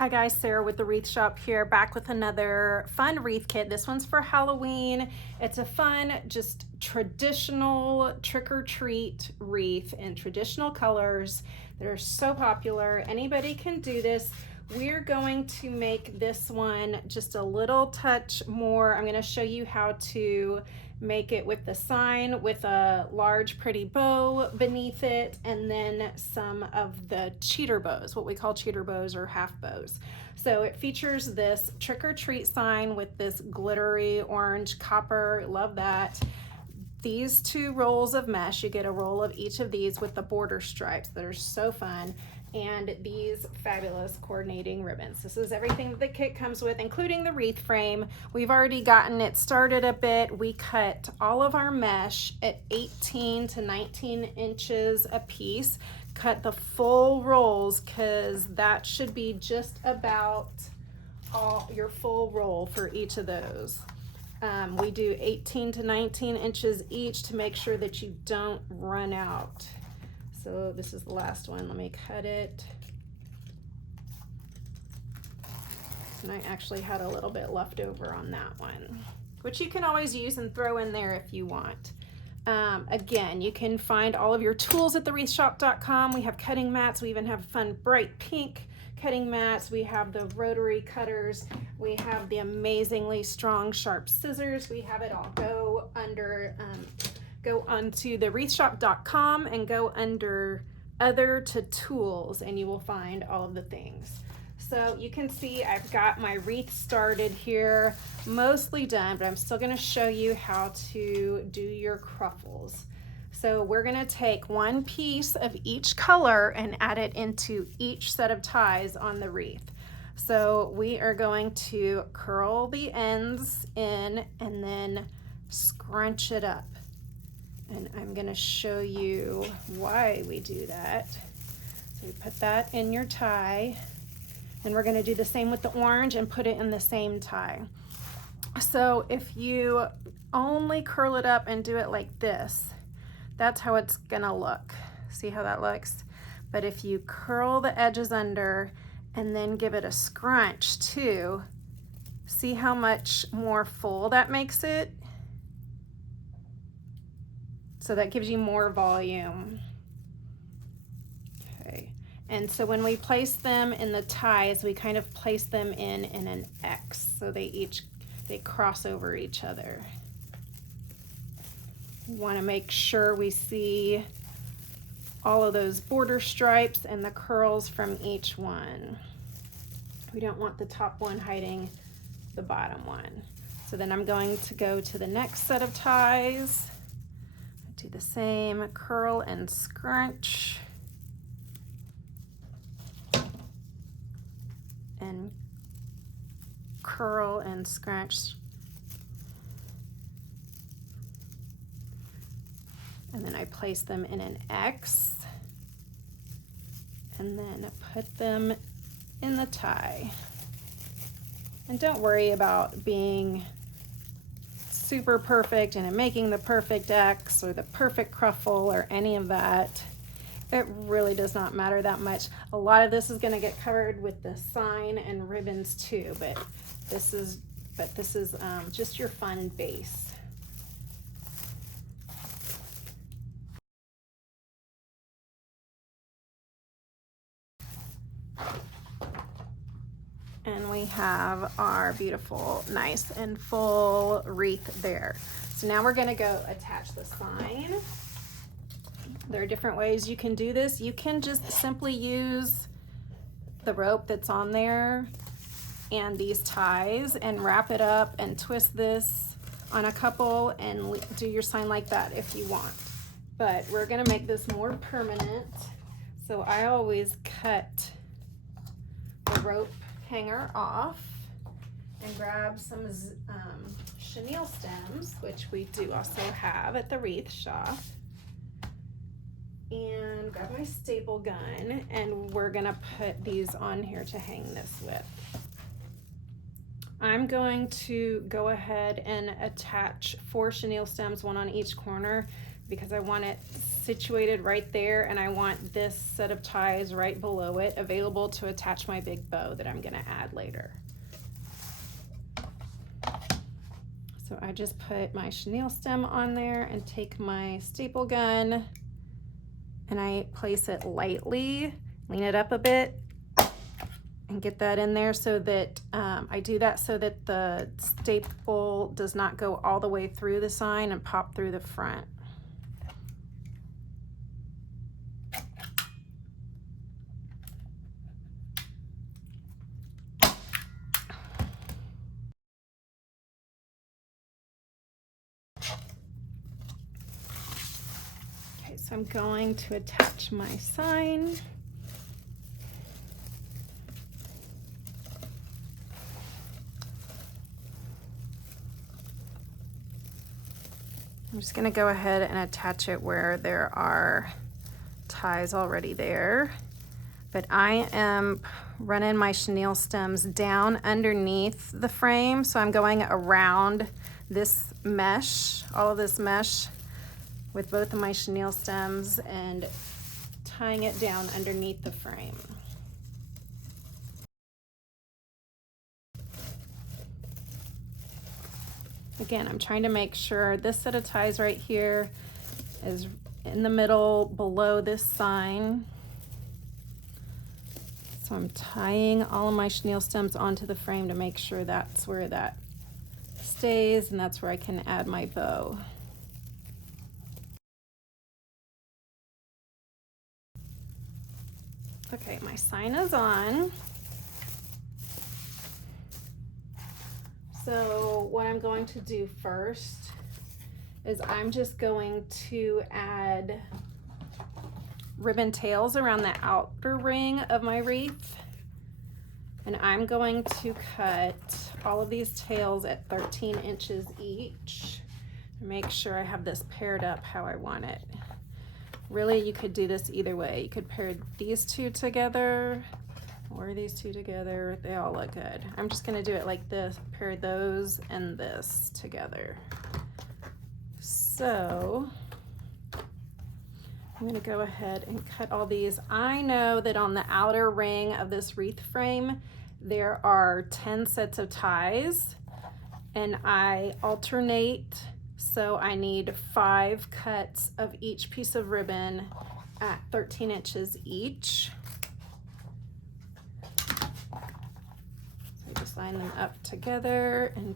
Hi guys, Sarah with the Wreath Shop here, back with another fun wreath kit. This one's for Halloween. It's a fun, just traditional trick-or-treat wreath in traditional colors that are so popular. Anybody can do this. We're going to make this one just a little touch more. I'm going to show you how to make it with the sign with a large pretty bow beneath it, and then some of the cheater bows, what we call cheater bows or half bows. So it features this trick or treat sign with this glittery orange copper, love that. These two rolls of mesh, you get a roll of each of these with the border stripes that are so fun, and these fabulous coordinating ribbons. This is everything that the kit comes with, including the wreath frame. We've already gotten it started a bit. We cut all of our mesh at 18 to 19 inches a piece. Cut the full rolls because that should be just about all your full roll for each of those. We do 18 to 19 inches each to make sure that you don't run out. So this is the last one. Let me cut it. And I actually had a little bit left over on that one, which you can always use and throw in there if you want. Again, you can find all of your tools at thewreathshop.com. We have cutting mats. We even have fun bright pink cutting mats. We have the rotary cutters. We have the amazingly strong sharp scissors. We have it all. Go onto thewreathshop.com and go under other to tools, and you will find all of the things. So you can see I've got my wreath started here, mostly done, but I'm still going to show you how to do your cruffles. So we're going to take one piece of each color and add it into each set of ties on the wreath. So we are going to curl the ends in and then scrunch it up. And I'm going to show you why we do that. So we put that in your tie, and we're going to do the same with the orange and put it in the same tie. So if you only curl it up and do it like this, that's how it's going to look. See how that looks? But if you curl the edges under and then give it a scrunch too, see how much more full that makes it? So that gives you more volume. Okay, and so when we place them in the ties, we kind of place them in an X, so they cross over each other. We want to make sure we see all of those border stripes and the curls from each one. We don't want the top one hiding the bottom one. So then I'm going to go to the next set of ties. Do the same, curl and scrunch, and curl and scrunch, and then I place them in an X, and then put them in the tie. And don't worry about being super perfect and making the perfect X or the perfect cruffle or any of that. It really does not matter that much. A lot of this is going to get covered with the sign and ribbons too, but this is just your fun base. And we have our beautiful, nice and full wreath there. So now we're going to go attach the sign. There are different ways you can do this. You can just simply use the rope that's on there and these ties and wrap it up and twist this on a couple and do your sign like that if you want. But we're going to make this more permanent. So I always cut the rope hanger off and grab some chenille stems, which we do also have at the Wreath Shop, and grab my staple gun, and we're gonna put these on here to hang this with. I'm going to go ahead and attach 4 chenille stems, one on each corner, because I want it situated right there, and I want this set of ties right below it available to attach my big bow that I'm gonna add later. So I just put my chenille stem on there and take my staple gun and I place it lightly, lean it up a bit, and get that in there so that I do that so that the staple does not go all the way through the sign and pop through the front. Okay, so I'm going to attach my sign. I'm just gonna go ahead and attach it where there are ties already there. But I am running my chenille stems down underneath the frame. So I'm going around this mesh, all of this mesh with both of my chenille stems and tying it down underneath the frame. Again, I'm trying to make sure this set of ties right here is in the middle below this sign. So I'm tying all of my chenille stems onto the frame to make sure that's where that stays, and that's where I can add my bow. Okay, my sign is on. So what I'm going to do first is I'm just going to add ribbon tails around the outer ring of my wreath. And I'm going to cut all of these tails at 13 inches each to make sure I have this paired up how I want it. Really, you could do this either way. You could pair these two together or these two together. They all look good. I'm just gonna do it like this, pair those and this together. So I'm gonna go ahead and cut all these. I know that on the outer ring of this wreath frame, there are 10 sets of ties and I alternate. So I need 5 cuts of each piece of ribbon at 13 inches each. So I just line them up together and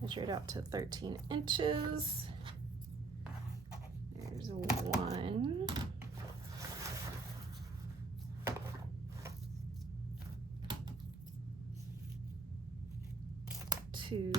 measure it out to 13 inches. There's 1. 2.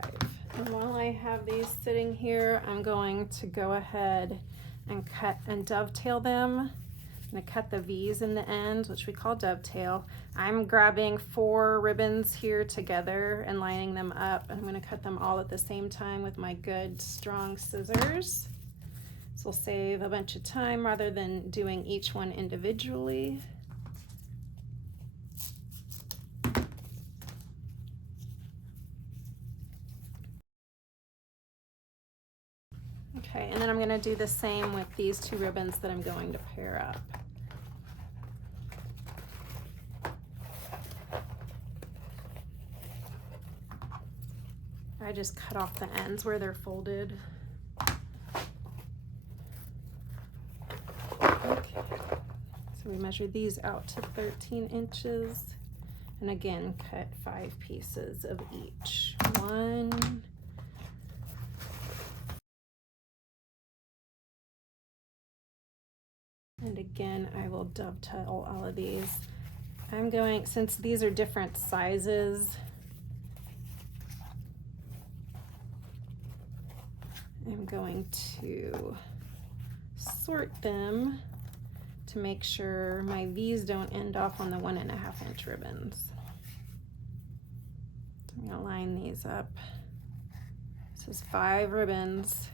5. And while I have these sitting here, I'm going to go ahead and cut and dovetail them. I'm going to cut the V's in the end, which we call dovetail. I'm grabbing 4 ribbons here together and lining them up. I'm going to cut them all at the same time with my good strong scissors. This will save a bunch of time rather than doing each one individually. Okay, and then I'm going to do the same with these 2 ribbons that I'm going to pair up. I just cut off the ends where they're folded. Okay, so we measure these out to 13 inches. And again, cut 5 pieces of each. 1, and again, I will dovetail all of these. I'm going, since these are different sizes, I'm going to sort them to make sure my V's don't end off on the 1.5 inch ribbons. So I'm gonna line these up. This is 5 ribbons.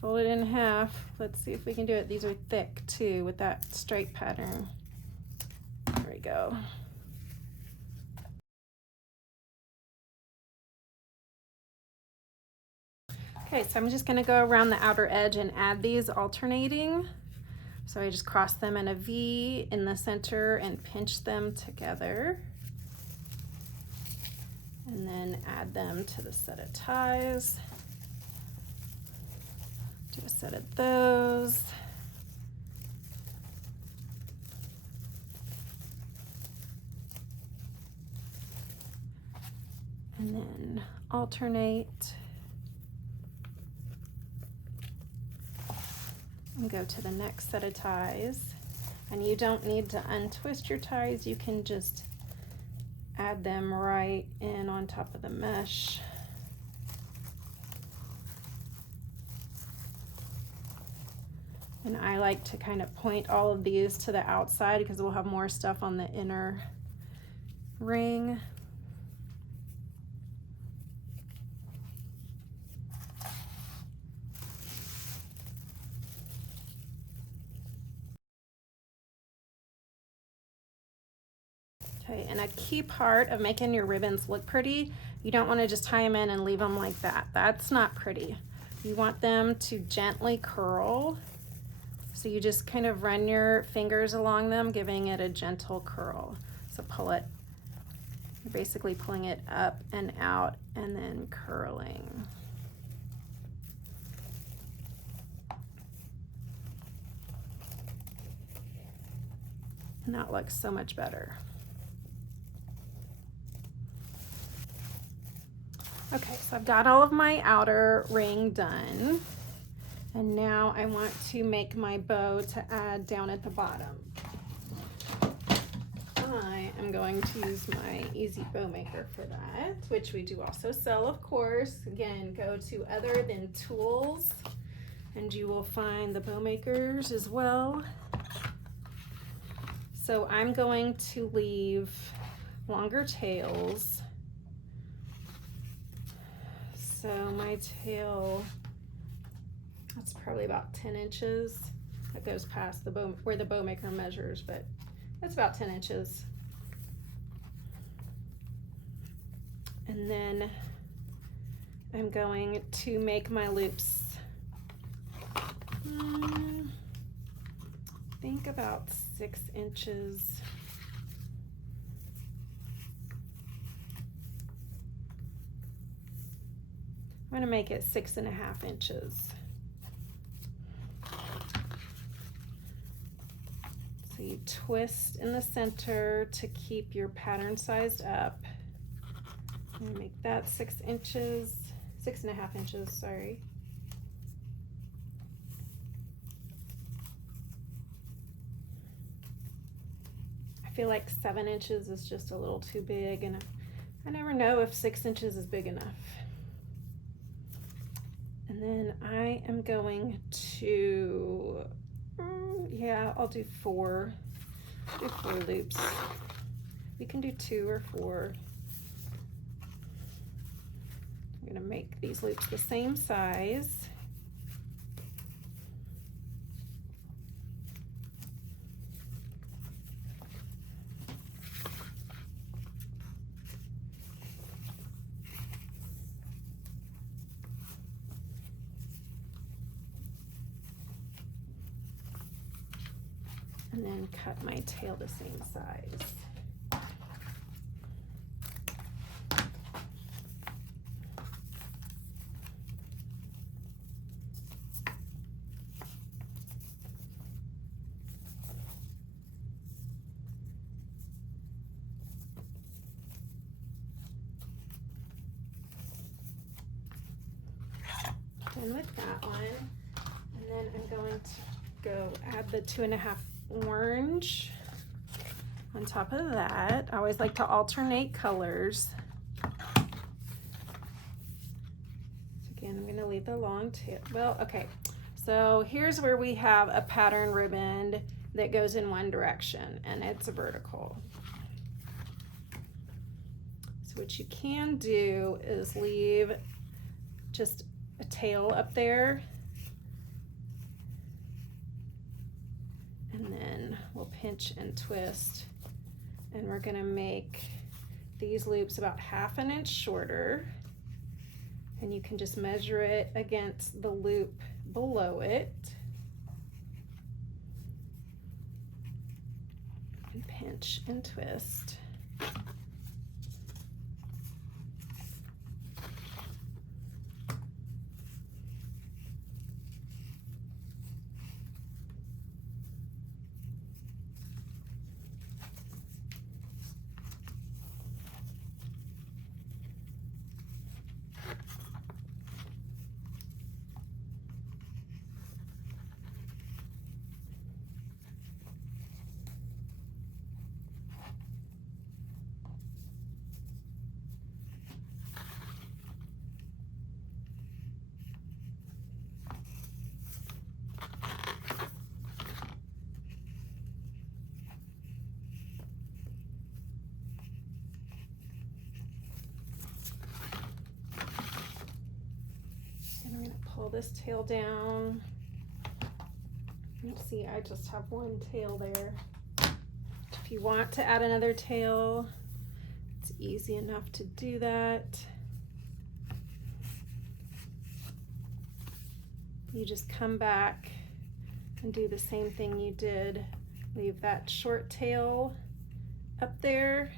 Fold it in half. Let's see if we can do it. These are thick too with that stripe pattern. There we go. Okay, so I'm just gonna go around the outer edge and add these alternating. So I just cross them in a V in the center and pinch them together. And then add them to the set of ties. Do a set of those. And then alternate. And go to the next set of ties. And you don't need to untwist your ties, you can just add them right in on top of the mesh. And I like to kind of point all of these to the outside because we'll have more stuff on the inner ring. Okay, and a key part of making your ribbons look pretty, you don't want to just tie them in and leave them like that. That's not pretty. You want them to gently curl. So you just kind of run your fingers along them, giving it a gentle curl. So pull it, you're basically pulling it up and out and then curling. And that looks so much better. Okay, so I've got all of my outer ring done. And now I want to make my bow to add down at the bottom. I am going to use my Easy Bow Maker for that, which we do also sell, of course. Again, go to Other Than Tools, and you will find the bow makers as well. So I'm going to leave longer tails. So my tail, that's probably about 10 inches. That goes past the bow, where the bow maker measures, but that's about 10 inches. And then I'm going to make my loops, I think about 6 inches. I'm gonna make it 6.5 inches. So you twist in the center to keep your pattern sized up. I'm gonna make that 6 inches, 6.5 inches, sorry. I feel like 7 inches is just a little too big, and I never know if 6 inches is big enough. And then I am going to, yeah, I'll do 4 loops. You can do 2 or 4. I'm gonna make these loops the same size. And then cut my tail the same size. Done with that one. And then I'm going to go add the 2.5 orange on top of that. I always like to alternate colors. So again, I'm going to leave the long tail. Well, okay, so here's where we have a pattern ribbon that goes in one direction, and it's a vertical. So what you can do is leave just a tail up there, and then we'll pinch and twist, and we're gonna make these loops about 1/2 inch shorter, And you can just measure it against the loop below it. And pinch and twist. Pull this tail down. You see, I just have one tail there. If you want to add another tail, it's easy enough to do that. You just come back and do the same thing you did. Leave that short tail up there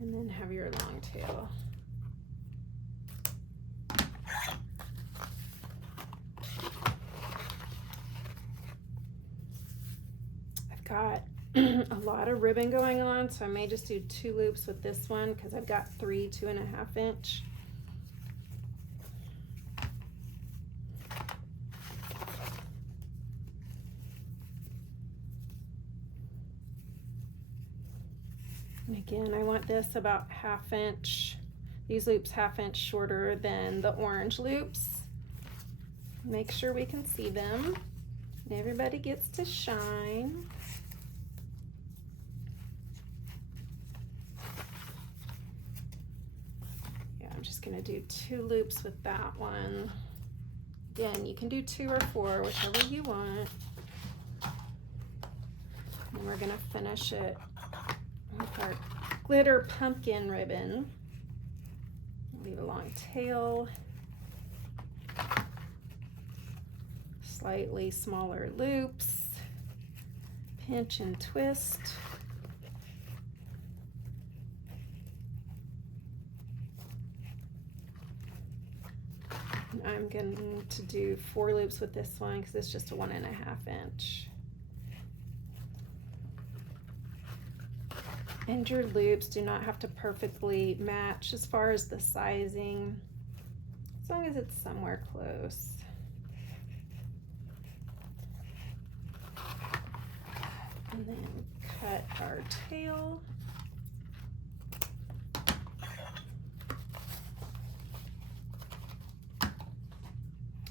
and then have your long tail. Got a lot of ribbon going on, so I may just do 2 loops with this one because I've got 3 2.5 inch. And again, I want this about 1/2 inch, these loops 1/2 inch shorter than the orange loops. Make sure we can see them and everybody gets to shine. I'm just going to do 2 loops with that one. Again, you can do 2 or 4, whichever you want. And we're going to finish it with our glitter pumpkin ribbon. Leave a long tail. Slightly smaller loops. Pinch and twist. I'm going to do 4 loops with this one because it's just a 1.5 inch. And your loops do not have to perfectly match as far as the sizing, as long as it's somewhere close. And then cut our tail.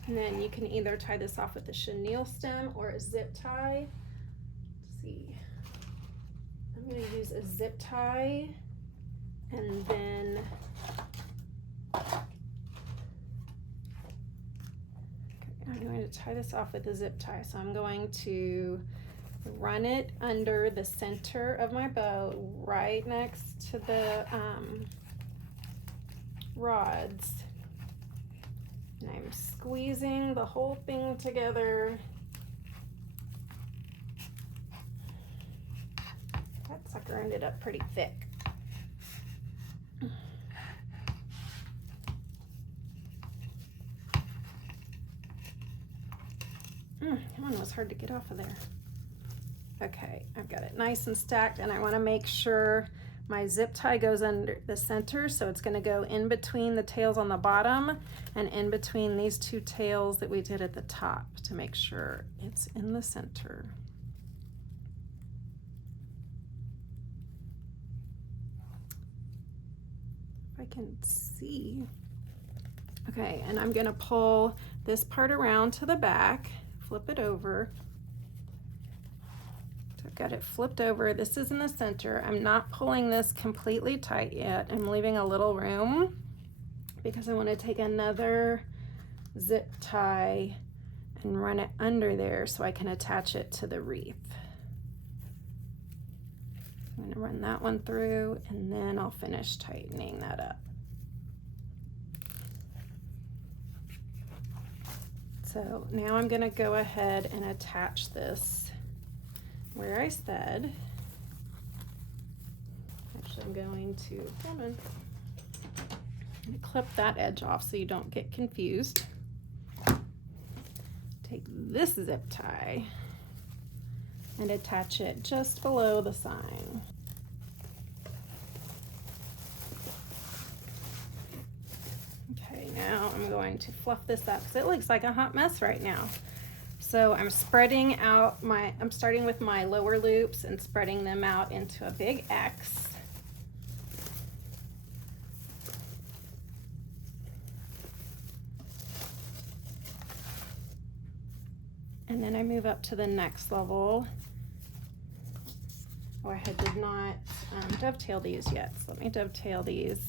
And then you can either tie this off with a chenille stem or a zip tie. Let's see. I'm going to use a zip tie, and then I'm going to tie this off with a zip tie. So I'm going to run it under the center of my bow, right next to the rods. And I'm squeezing the whole thing together. That sucker ended up pretty thick. That one was hard to get off of there. Okay, I've got it nice and stacked, and I want to make sure my zip tie goes under the center, so it's going to go in between the tails on the bottom and in between these 2 tails that we did at the top to make sure it's in the center. If I can see. Okay, and I'm going to pull this part around to the back, flip it over. Got it flipped over. This is in the center. I'm not pulling this completely tight yet. I'm leaving a little room because I want to take another zip tie and run it under there so I can attach it to the wreath. I'm going to run that one through and then I'll finish tightening that up. So now I'm going to go ahead and attach this where I said. Actually, I'm going to clip that edge off so you don't get confused. Take this zip tie and attach it just below the sign. Okay, now I'm going to fluff this up because it looks like a hot mess right now. So I'm spreading out I'm starting with my lower loops and spreading them out into a big X. And then I move up to the next level. Oh, I did not dovetail these yet, so let me dovetail these.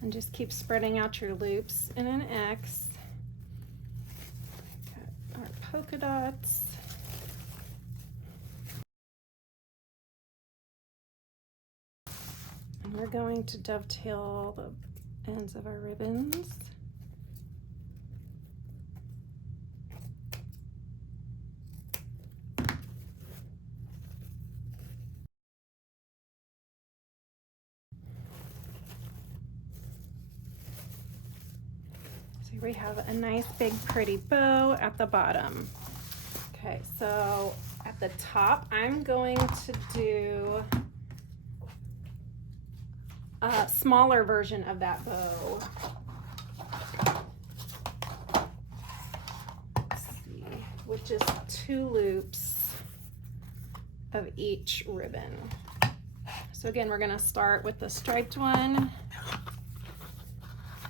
And just keep spreading out your loops in an X. Got our polka dots. And we're going to dovetail the ends of our ribbons. So we have a nice big pretty bow at the bottom. Okay, so at the top I'm going to do a smaller version of that bow. Let's see, with just 2 loops of each ribbon. So again, we're going to start with the striped one.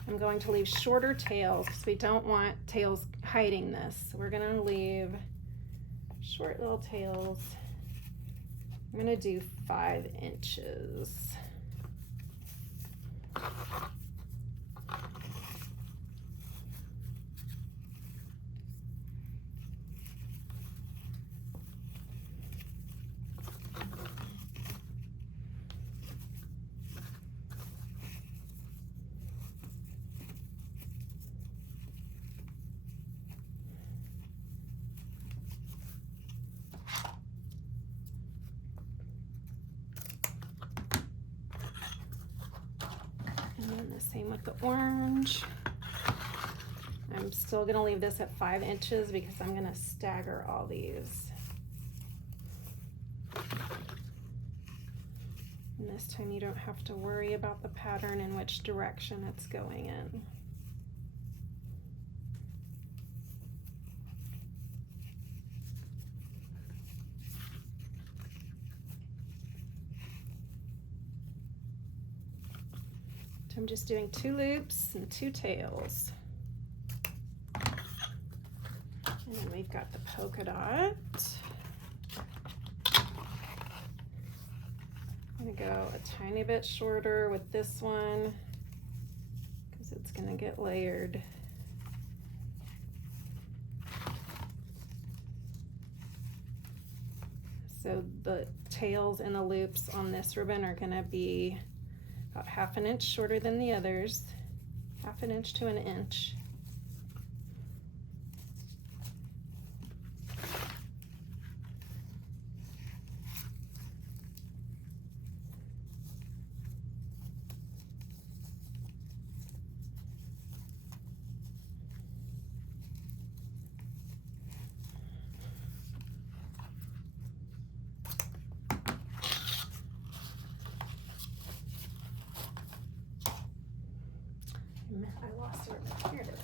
I'm going to leave shorter tails because we don't want tails hiding this. So we're going to leave short little tails. I'm going to do 5 inches. And then the same with the orange. I'm still going to leave this at 5 inches because I'm going to stagger all these. And this time you don't have to worry about the pattern and which direction it's going in. So I'm just doing 2 loops and 2 tails. And then we've got the polka dot. I'm going to go a tiny bit shorter with this one because it's going to get layered. So the tails and the loops on this ribbon are going to be about 1/2 inch shorter than the others, 1/2 inch to 1 inch. I lost it. Here it is.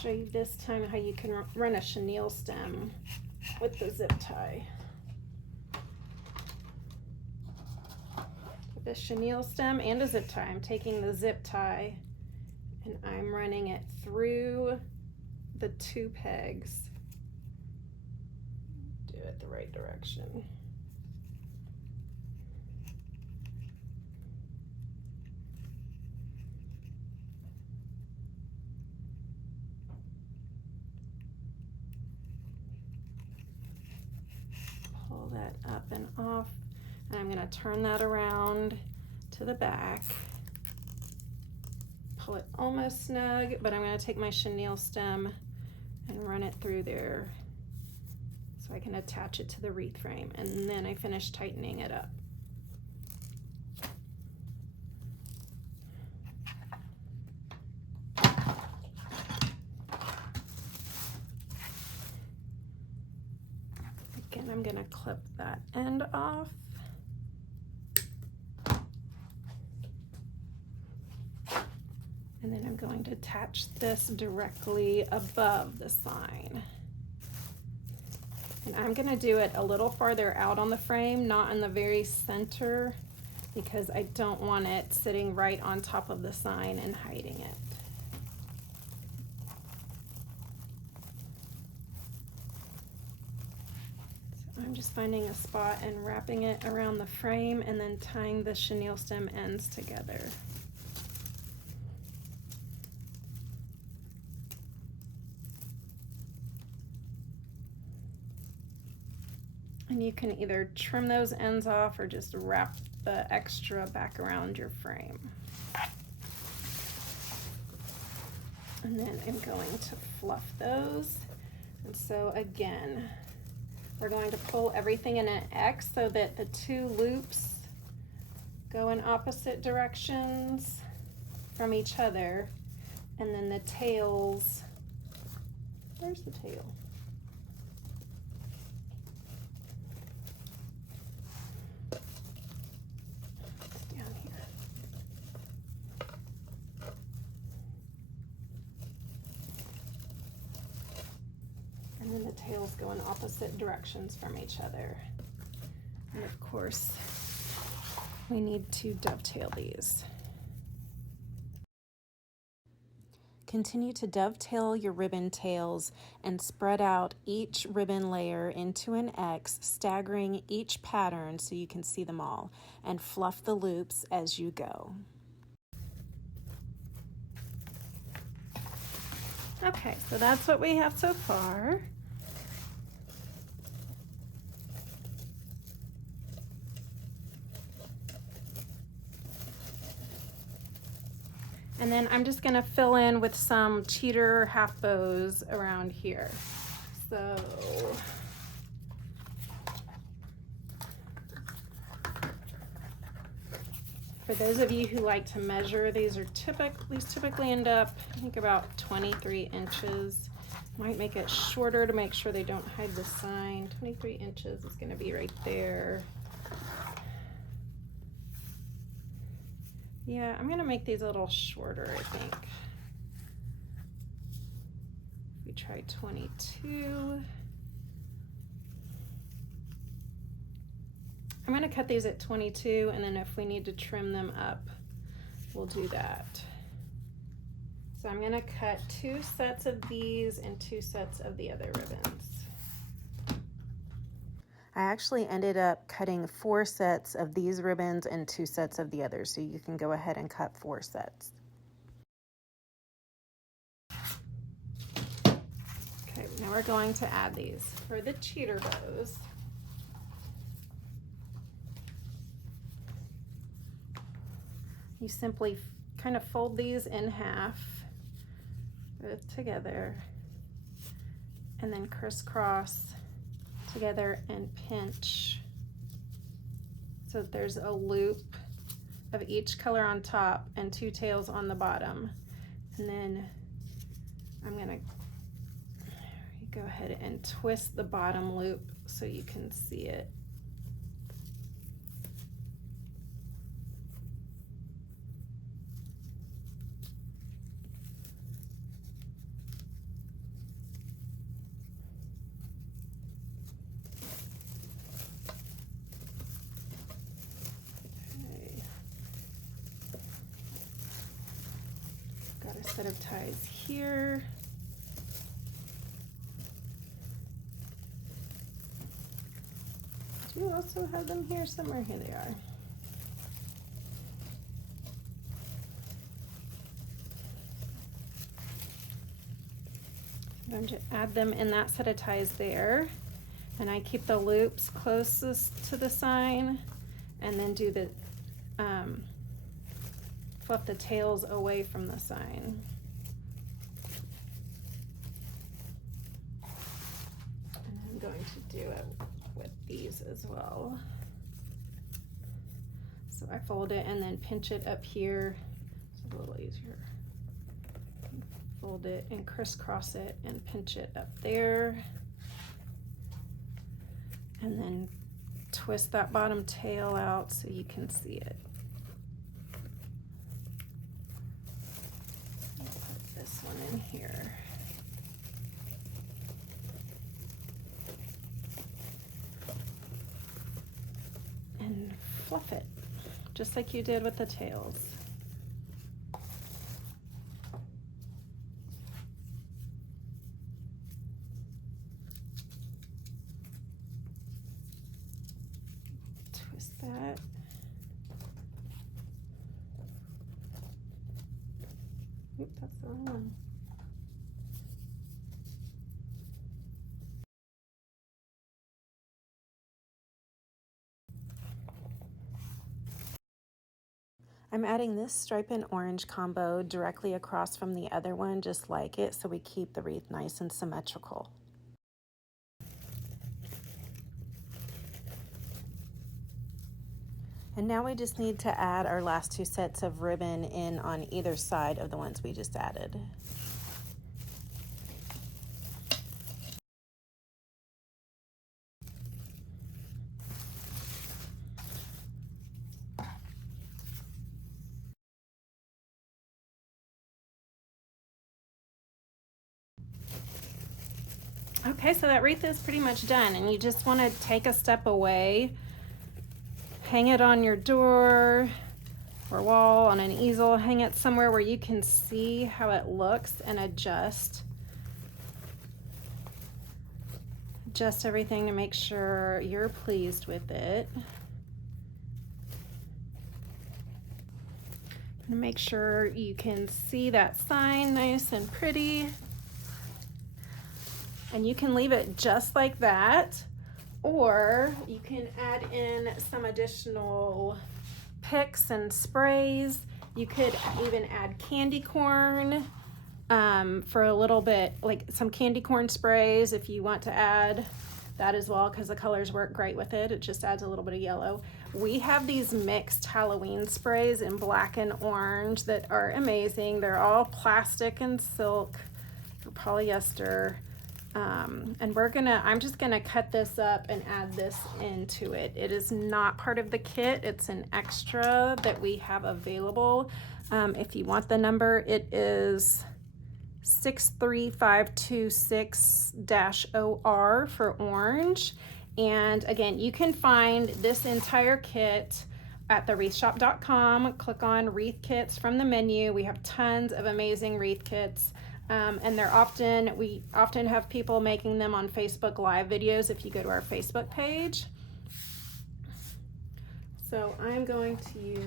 Show you this time how you can run a chenille stem with the zip tie. the chenille stem and a zip tie. I'm taking the zip tie and I'm running it through the 2 pegs. Do it the right direction. Pull that up and off, and I'm going to turn that around to the back. Pull it almost snug, but I'm going to take my chenille stem and run it through there so I can attach it to the wreath frame, and then I finish tightening it up. Again, I'm going to clip that end off. And then I'm going to attach this directly above the sign. And I'm going to do it a little farther out on the frame, not in the very center, because I don't want it sitting right on top of the sign and hiding it. So I'm just finding a spot and wrapping it around the frame and then tying the chenille stem ends together. And you can either trim those ends off or just wrap the extra back around your frame. And then I'm going to fluff those. And so again, we're going to pull everything in an X so that the 2 loops go in opposite directions from each other. And then the tails, where's the tail? And then the tails go in opposite directions from each other. And of course, we need to dovetail these. Continue to dovetail your ribbon tails and spread out each ribbon layer into an X, staggering each pattern so you can see them all, and fluff the loops as you go. Okay, so that's what we have so far. And then I'm just gonna fill in with some cheater half bows around here. So for those of you who like to measure, these typically end up, I think, about 23 inches. Might make it shorter to make sure they don't hide the sign. 23 inches is gonna be right there. Yeah, I'm gonna make these a little shorter, I think. We try 22. I'm gonna cut these at 22, and then if we need to trim them up, we'll do that. So I'm gonna cut 2 sets of these and 2 sets of the other ribbons. I actually ended up cutting 4 sets of these ribbons and 2 sets of the others, so you can go ahead and cut 4 sets. Okay, now we're going to add these. For the cheater bows, you simply kind of fold these in half, both together, and then crisscross together and pinch so that there's a loop of each color on top and 2 tails on the bottom. And then I'm gonna go ahead and twist the bottom loop so you can see it. a set of ties here. Do you also have them here somewhere? Here they are. I'm going to add them in that set of ties there. And I keep the loops closest to the sign and then do the, flip the tails away from the sign. And I'm going to do it with these as well. So I fold it and then pinch it up here. It's a little easier. Fold it and crisscross it and pinch it up there. And then twist that bottom tail out so you can see it. I'll put this one in here. And fluff it, just like you did with the tails. That. Oop, that's the wrong one. I'm adding this stripe and orange combo directly across from the other one, just like it, so we keep the wreath nice and symmetrical. And now we just need to add our last two sets of ribbon in on either side of the ones we just added. Okay, so that wreath is pretty much done, and you just want to take a step away. Hang it on your door or wall, on an easel, hang it somewhere where you can see how it looks and adjust everything to make sure you're pleased with it. And make sure you can see that sign nice and pretty. And you can leave it just like that, or you can add in some additional picks and sprays. You could even add candy corn for a little bit, like some candy corn sprays if you want to add that as well, because the colors work great with it. It just adds a little bit of yellow. We have these mixed Halloween sprays in black and orange that are amazing. They're all plastic and silk or polyester. And I'm just gonna cut this up and add this into it. It is not part of the kit. It's an extra that we have available. If you want the number, it is 63526-OR for orange. And again, you can find this entire kit at thewreathshop.com. Click on Wreath Kits from the menu. We have tons of amazing wreath kits. And we often have people making them on Facebook Live videos if you go to our Facebook page. So I'm going to use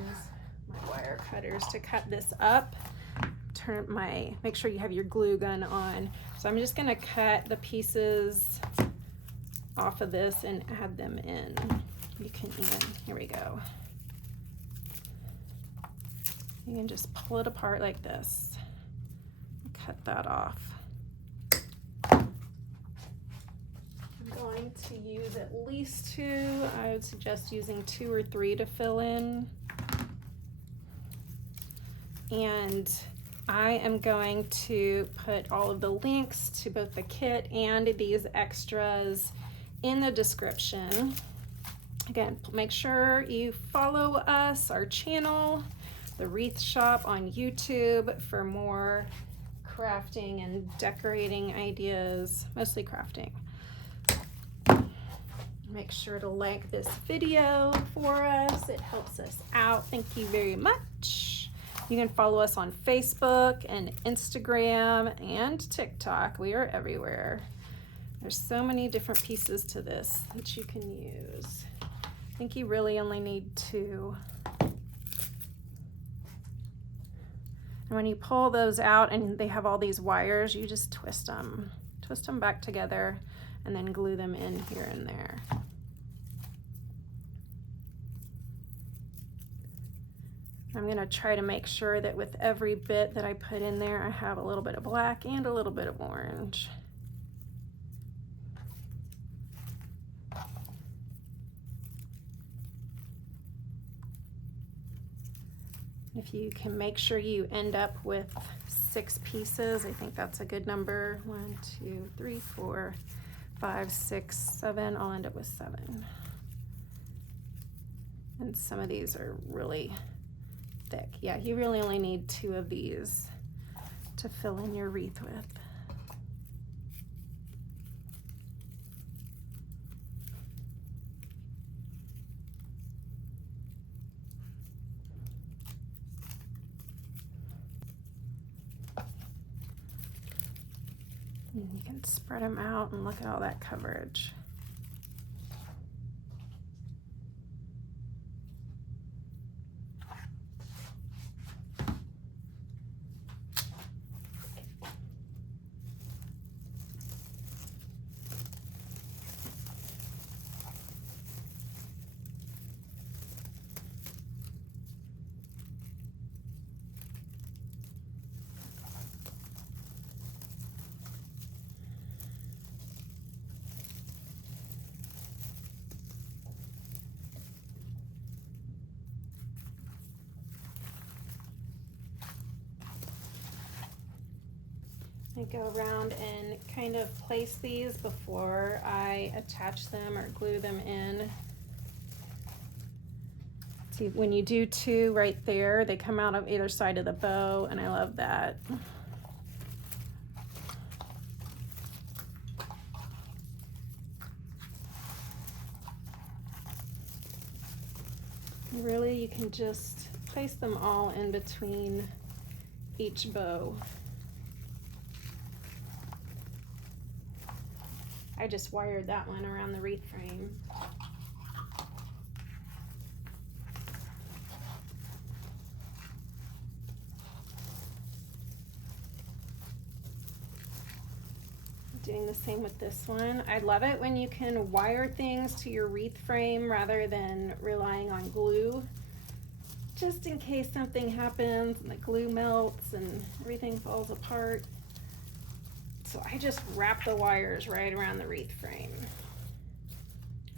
my wire cutters to cut this up. Make sure you have your glue gun on. So I'm just gonna cut the pieces off of this and add them in. You can even, here we go. You can just pull it apart like this. Cut that off. I'm going to use at least 2. I would suggest using 2 or 3 to fill in. And I am going to put all of the links to both the kit and these extras in the description. Again, make sure you follow us, our channel, the Wreath Shop on YouTube, for more crafting and decorating ideas, mostly crafting. Make sure to like this video for us. It helps us out. Thank you very much. You can follow us on Facebook and Instagram and TikTok. We are everywhere. There's so many different pieces to this that you can use. I think you really only need 2. And when you pull those out and they have all these wires, you just twist them back together and then glue them in here and there. I'm gonna try to make sure that with every bit that I put in there, I have a little bit of black and a little bit of orange. If you can make sure you end up with 6 pieces, I think that's a good number. 1, 2, 3, 4, 5, 6, 7. I'll end up with 7. And some of these are really thick. Yeah, you really only need 2 of these to fill in your wreath with. And you can spread them out and look at all that coverage. I go around and kind of place these before I attach them or glue them in. See, when you do 2 right there, they come out of either side of the bow, and I love that. Really, you can just place them all in between each bow. I just wired that one around the wreath frame. Doing the same with this one. I love it when you can wire things to your wreath frame rather than relying on glue, just in case something happens and the glue melts and everything falls apart. So I just wrap the wires right around the wreath frame.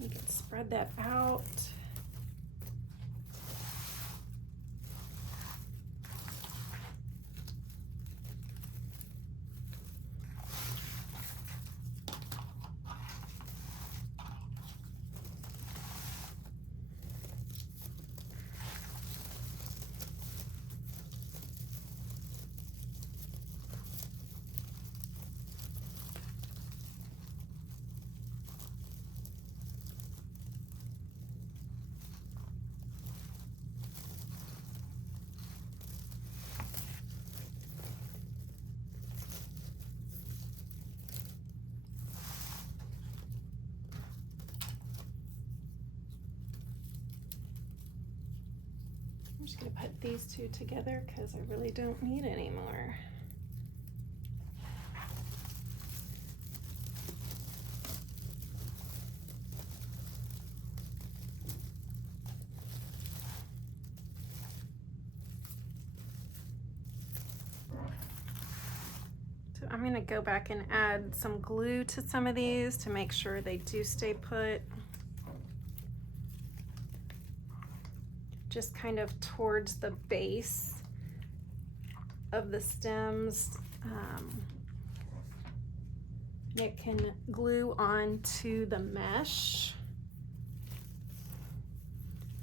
You can spread that out. I'm just going to put these 2 together because I really don't need any more. So I'm going to go back and add some glue to some of these to make sure they do stay put. Just kind of towards the base of the stems. It can glue onto the mesh,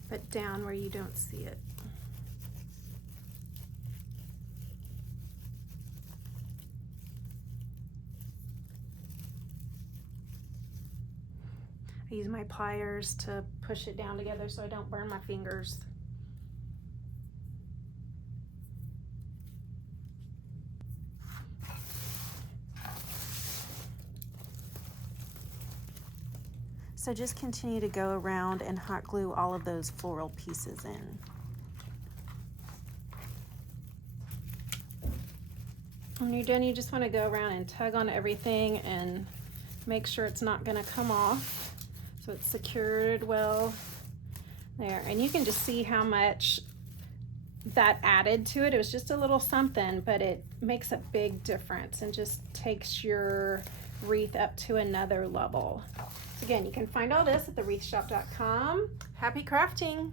but down where you don't see it. I use my pliers to push it down together so I don't burn my fingers. So just continue to go around and hot glue all of those floral pieces in. When you're done, you just want to go around and tug on everything and make sure it's not going to come off. So it's secured well there. And you can just see how much that added to it. It was just a little something, but it makes a big difference and just takes your wreath up to another level. So again, you can find all this at thewreathshop.com. Happy crafting!